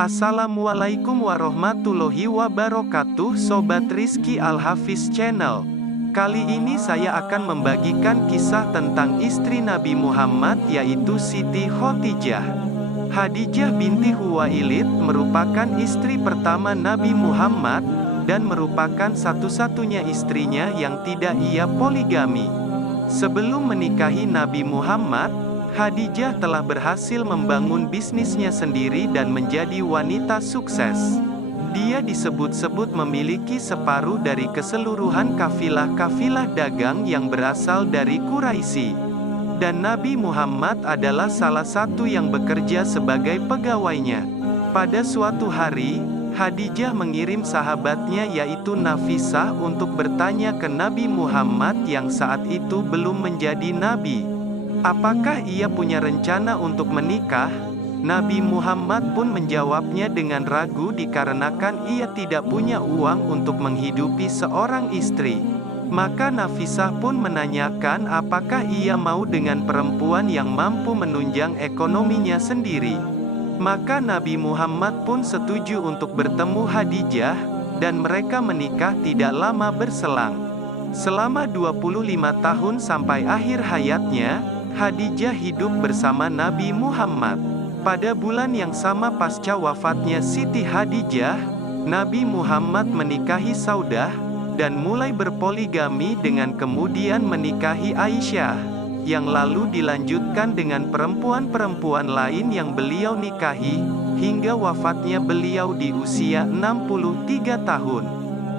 Assalamualaikum warahmatullahi wabarakatuh, Sobat Rizky Al-Hafiz Channel. Kali ini saya akan membagikan kisah tentang istri Nabi Muhammad, yaitu Siti Khotijah. Khadijah binti Khuwailid merupakan istri pertama Nabi Muhammad, dan merupakan satu-satunya istrinya yang tidak ia poligami. Sebelum menikahi Nabi Muhammad, Khadijah telah berhasil membangun bisnisnya sendiri dan menjadi wanita sukses. Dia disebut-sebut memiliki separuh dari keseluruhan kafilah-kafilah dagang yang berasal dari Quraisy. Dan Nabi Muhammad adalah salah satu yang bekerja sebagai pegawainya. Pada suatu hari, Khadijah mengirim sahabatnya yaitu Nafisah untuk bertanya ke Nabi Muhammad yang saat itu belum menjadi nabi. Apakah ia punya rencana untuk menikah? Nabi Muhammad pun menjawabnya dengan ragu dikarenakan ia tidak punya uang untuk menghidupi seorang istri. Maka Nafisah pun menanyakan apakah ia mau dengan perempuan yang mampu menunjang ekonominya sendiri. Maka Nabi Muhammad pun setuju untuk bertemu Khadijah, dan mereka menikah tidak lama berselang. Selama 25 tahun sampai akhir hayatnya, Khadijah hidup bersama Nabi Muhammad. Pada bulan yang sama pasca wafatnya Siti Khadijah, Nabi Muhammad menikahi Saudah, dan mulai berpoligami dengan kemudian menikahi Aisyah, yang lalu dilanjutkan dengan perempuan-perempuan lain yang beliau nikahi, hingga wafatnya beliau di usia 63 tahun.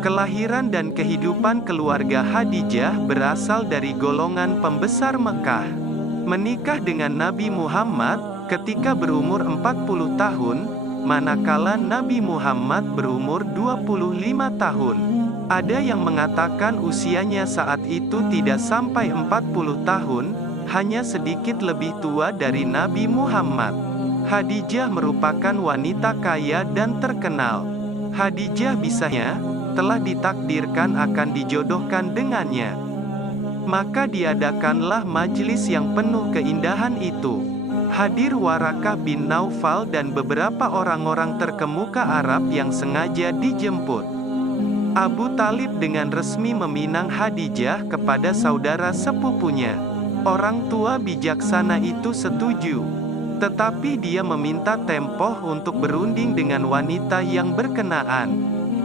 Kelahiran dan kehidupan keluarga Khadijah berasal dari golongan pembesar Mekah. Menikah dengan Nabi Muhammad ketika berumur 40 tahun, manakala Nabi Muhammad berumur 25 tahun. Ada yang mengatakan usianya saat itu tidak sampai 40 tahun, hanya sedikit lebih tua dari Nabi Muhammad. Khadijah merupakan wanita kaya dan terkenal. Khadijah bisanya telah ditakdirkan akan dijodohkan dengannya. Maka diadakanlah majelis yang penuh keindahan itu. Hadir Warakah bin Naufal dan beberapa orang-orang terkemuka Arab yang sengaja dijemput. Abu Talib dengan resmi meminang Khadijah kepada saudara sepupunya. Orang tua bijaksana itu setuju. Tetapi dia meminta tempoh untuk berunding dengan wanita yang berkenaan.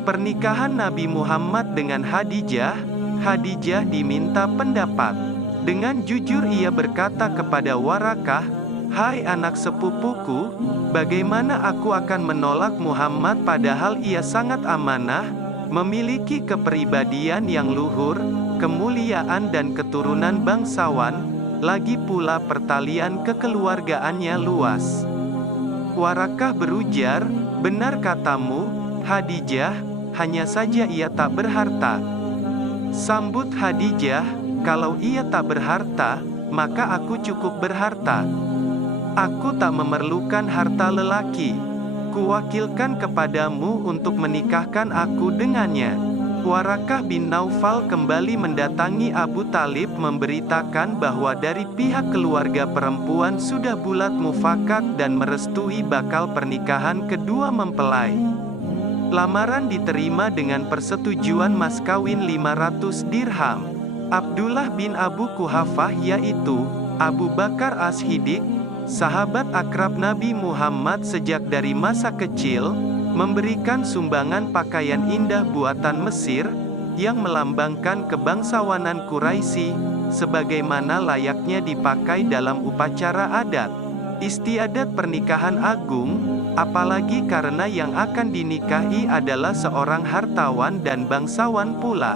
Pernikahan Nabi Muhammad dengan Khadijah diminta pendapat. Dengan jujur ia berkata kepada Warakah, "Hai anak sepupuku, bagaimana aku akan menolak Muhammad padahal ia sangat amanah, memiliki kepribadian yang luhur, kemuliaan dan keturunan bangsawan, lagi pula pertalian kekeluargaannya luas." Warakah berujar, "Benar katamu, Khadijah, hanya saja ia tak berharta." Sambut Khadijah, "Kalau ia tak berharta, maka aku cukup berharta. Aku tak memerlukan harta lelaki. Kuwakilkan kepadamu untuk menikahkan aku dengannya." Warakah bin Naufal kembali mendatangi Abu Talib memberitakan bahwa dari pihak keluarga perempuan sudah bulat mufakat dan merestui bakal pernikahan kedua mempelai. Lamaran diterima dengan persetujuan mas kawin 500 dirham. Abdullah bin Abu Quhafah yaitu Abu Bakar As-Siddiq, sahabat akrab Nabi Muhammad sejak dari masa kecil, memberikan sumbangan pakaian indah buatan Mesir, yang melambangkan kebangsawanan Quraisy, sebagaimana layaknya dipakai dalam upacara adat. Istiadat pernikahan agung, apalagi karena yang akan dinikahi adalah seorang hartawan dan bangsawan pula.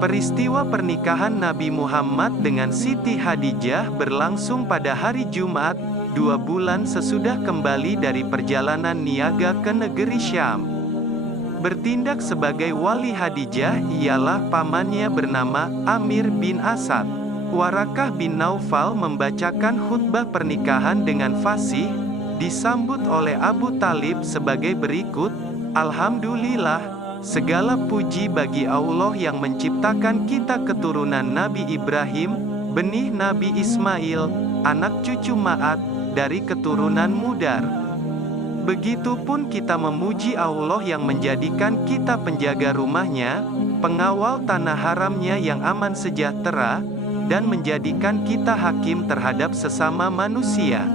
Peristiwa pernikahan Nabi Muhammad dengan Siti Khadijah berlangsung pada hari Jumat, 2 bulan sesudah kembali dari perjalanan niaga ke negeri Syam. Bertindak sebagai wali Khadijah ialah pamannya bernama Amir bin Asad. Warakah bin Naufal membacakan khutbah pernikahan dengan fasih, disambut oleh Abu Talib sebagai berikut, "Alhamdulillah, segala puji bagi Allah yang menciptakan kita keturunan Nabi Ibrahim, benih Nabi Ismail, anak cucu Ma'at, dari keturunan Mudar. Begitupun kita memuji Allah yang menjadikan kita penjaga rumahnya, pengawal tanah haramnya yang aman sejahtera, dan menjadikan kita hakim terhadap sesama manusia.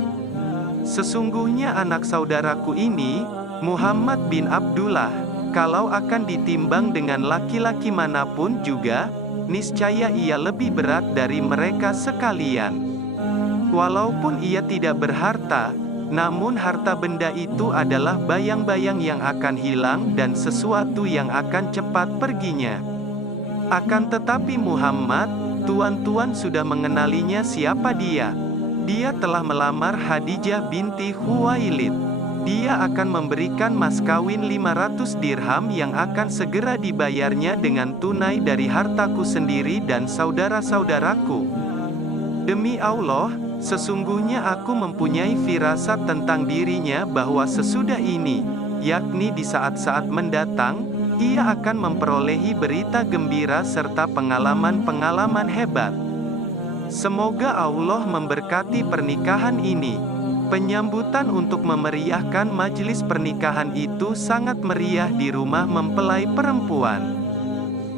Sesungguhnya anak saudaraku ini, Muhammad bin Abdullah, kalau akan ditimbang dengan laki-laki manapun juga, niscaya ia lebih berat dari mereka sekalian. Walaupun ia tidak berharta, namun harta benda itu adalah bayang-bayang yang akan hilang dan sesuatu yang akan cepat perginya. Akan tetapi Muhammad, tuan-tuan sudah mengenalinya siapa dia. Dia telah melamar Khadijah binti Khuwailid. Dia akan memberikan mas kawin 500 dirham yang akan segera dibayarnya dengan tunai dari hartaku sendiri dan saudara-saudaraku. Demi Allah, sesungguhnya aku mempunyai firasat tentang dirinya bahwa sesudah ini, yakni di saat-saat mendatang, ia akan memperolehi berita gembira serta pengalaman-pengalaman hebat. Semoga Allah memberkati pernikahan ini. Penyambutan untuk memeriahkan majelis pernikahan itu sangat meriah di rumah mempelai perempuan.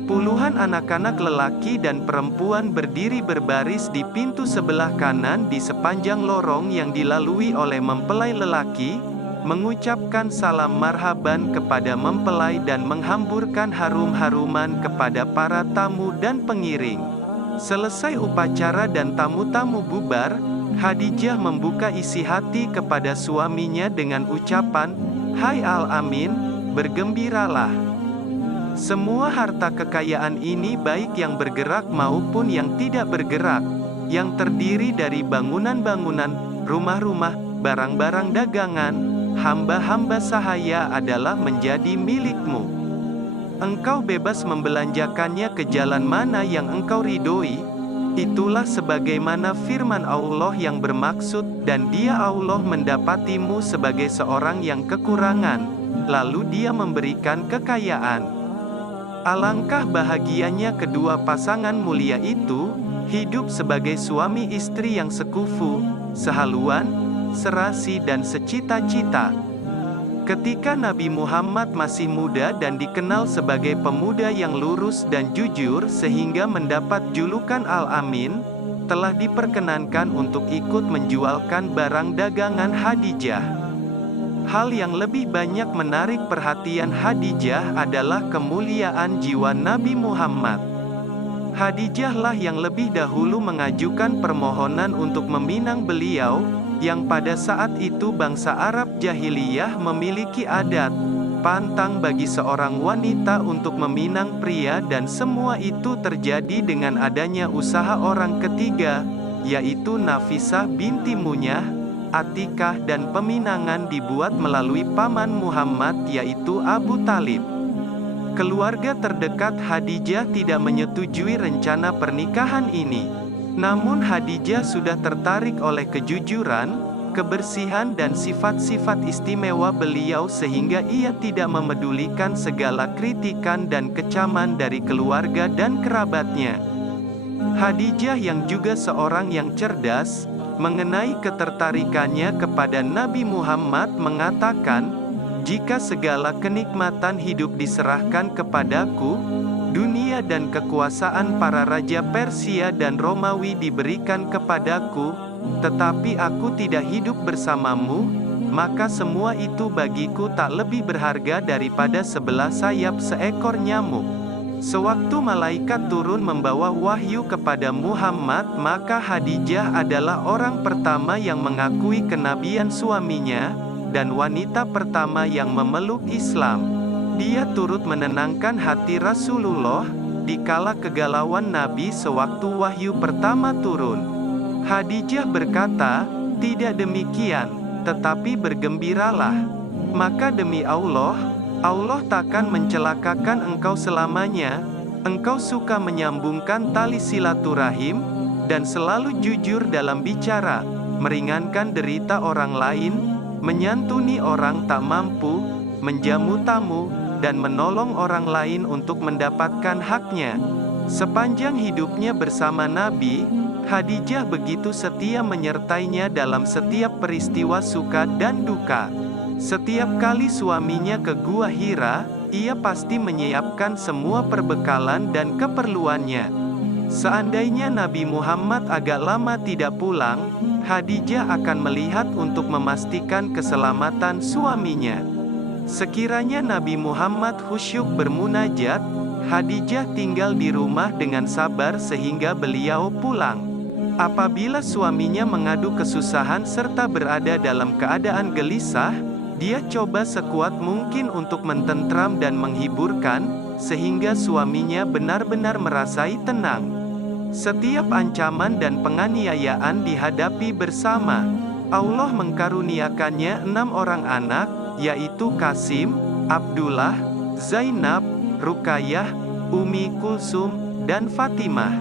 Puluhan anak-anak lelaki dan perempuan berdiri berbaris di pintu sebelah kanan di sepanjang lorong yang dilalui oleh mempelai lelaki, mengucapkan salam marhaban kepada mempelai dan menghamburkan harum-haruman kepada para tamu dan pengiring. Selesai upacara dan tamu-tamu bubar, Khadijah membuka isi hati kepada suaminya dengan ucapan, "Hai Al-Amin, bergembiralah. Semua harta kekayaan ini baik yang bergerak maupun yang tidak bergerak, yang terdiri dari bangunan-bangunan, rumah-rumah, barang-barang dagangan, hamba-hamba sahaya adalah menjadi milikmu. Engkau bebas membelanjakannya ke jalan mana yang engkau ridhoi. Itulah sebagaimana firman Allah yang bermaksud, dan dia Allah mendapatimu sebagai seorang yang kekurangan, lalu dia memberikan kekayaan." Alangkah bahagianya kedua pasangan mulia itu, hidup sebagai suami istri yang sekufu, sehaluan, serasi dan secita-cita. Ketika Nabi Muhammad masih muda dan dikenal sebagai pemuda yang lurus dan jujur sehingga mendapat julukan Al-Amin, telah diperkenankan untuk ikut menjualkan barang dagangan Khadijah. Hal yang lebih banyak menarik perhatian Khadijah adalah kemuliaan jiwa Nabi Muhammad. Khadijahlah yang lebih dahulu mengajukan permohonan untuk meminang beliau, yang pada saat itu bangsa Arab Jahiliyah memiliki adat, pantang bagi seorang wanita untuk meminang pria dan semua itu terjadi dengan adanya usaha orang ketiga, yaitu Nafisah binti Munyah, Atikah dan peminangan dibuat melalui paman Muhammad yaitu Abu Talib. Keluarga terdekat Khadijah tidak menyetujui rencana pernikahan ini. Namun Khadijah sudah tertarik oleh kejujuran, kebersihan dan sifat-sifat istimewa beliau sehingga ia tidak memedulikan segala kritikan dan kecaman dari keluarga dan kerabatnya. Khadijah yang juga seorang yang cerdas, mengenai ketertarikannya kepada Nabi Muhammad mengatakan, "Jika segala kenikmatan hidup diserahkan kepadaku, dunia dan kekuasaan para raja Persia dan Romawi diberikan kepadaku, tetapi aku tidak hidup bersamamu, maka semua itu bagiku tak lebih berharga daripada sebelah sayap seekor nyamuk." Sewaktu malaikat turun membawa wahyu kepada Muhammad, maka Khadijah adalah orang pertama yang mengakui kenabian suaminya, dan wanita pertama yang memeluk Islam. Dia turut menenangkan hati Rasulullah, dikala kegalauan Nabi sewaktu wahyu pertama turun. Khadijah berkata, "Tidak demikian, tetapi bergembiralah. Maka demi Allah takkan mencelakakan engkau selamanya. Engkau suka menyambungkan tali silaturahim, dan selalu jujur dalam bicara, meringankan derita orang lain, menyantuni orang tak mampu, menjamu tamu, dan menolong orang lain untuk mendapatkan haknya." Sepanjang hidupnya bersama Nabi, Khadijah begitu setia menyertainya dalam setiap peristiwa suka dan duka. Setiap kali suaminya ke Gua Hira, ia pasti menyiapkan semua perbekalan dan keperluannya. Seandainya Nabi Muhammad agak lama tidak pulang, Khadijah akan melihat untuk memastikan keselamatan suaminya. Sekiranya Nabi Muhammad khusyuk bermunajat, Khadijah tinggal di rumah dengan sabar sehingga beliau pulang. Apabila suaminya mengadu kesusahan serta berada dalam keadaan gelisah, dia coba sekuat mungkin untuk mententram dan menghiburkan, sehingga suaminya benar-benar merasai tenang. Setiap ancaman dan penganiayaan dihadapi bersama. Allah mengkaruniakannya 6 orang anak, yaitu Qasim, Abdullah, Zainab, Ruqayyah, Ummi Kulsum, dan Fatimah.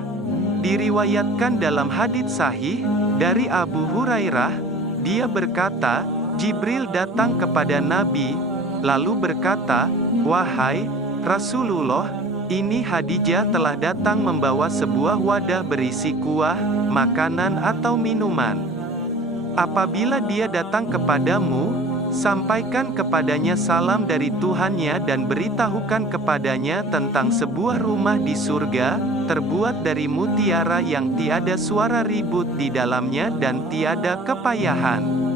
Diriwayatkan dalam hadits sahih, dari Abu Hurairah, dia berkata, Jibril datang kepada Nabi, lalu berkata, "Wahai Rasulullah, ini Khadijah telah datang membawa sebuah wadah berisi kuah, makanan atau minuman. Apabila dia datang kepadamu, sampaikan kepadanya salam dari Tuhannya dan beritahukan kepadanya tentang sebuah rumah di surga, terbuat dari mutiara yang tiada suara ribut di dalamnya dan tiada kepayahan."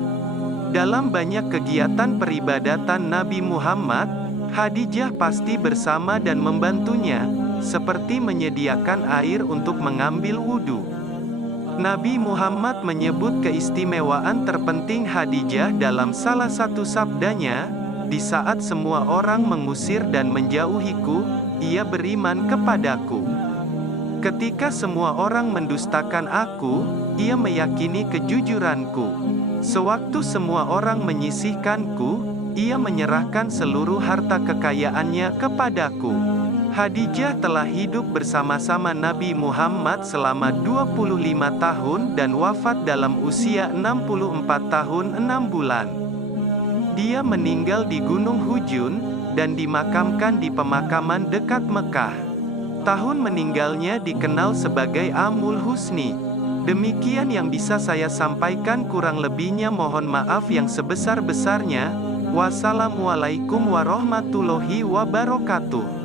Dalam banyak kegiatan peribadatan Nabi Muhammad, Khadijah pasti bersama dan membantunya, seperti menyediakan air untuk mengambil wudhu. Nabi Muhammad menyebut keistimewaan terpenting Khadijah dalam salah satu sabdanya, "Di saat semua orang mengusir dan menjauhiku, ia beriman kepadaku. Ketika semua orang mendustakan aku, ia meyakini kejujuranku. Sewaktu semua orang menyisihkanku, ia menyerahkan seluruh harta kekayaannya kepadaku." Khadijah telah hidup bersama-sama Nabi Muhammad selama 25 tahun dan wafat dalam usia 64 tahun 6 bulan. Dia meninggal di Gunung Hujun, dan dimakamkan di pemakaman dekat Mekah. Tahun meninggalnya dikenal sebagai Amul Husni. Demikian yang bisa saya sampaikan, kurang lebihnya mohon maaf yang sebesar-besarnya. Wassalamualaikum warahmatullahi wabarakatuh.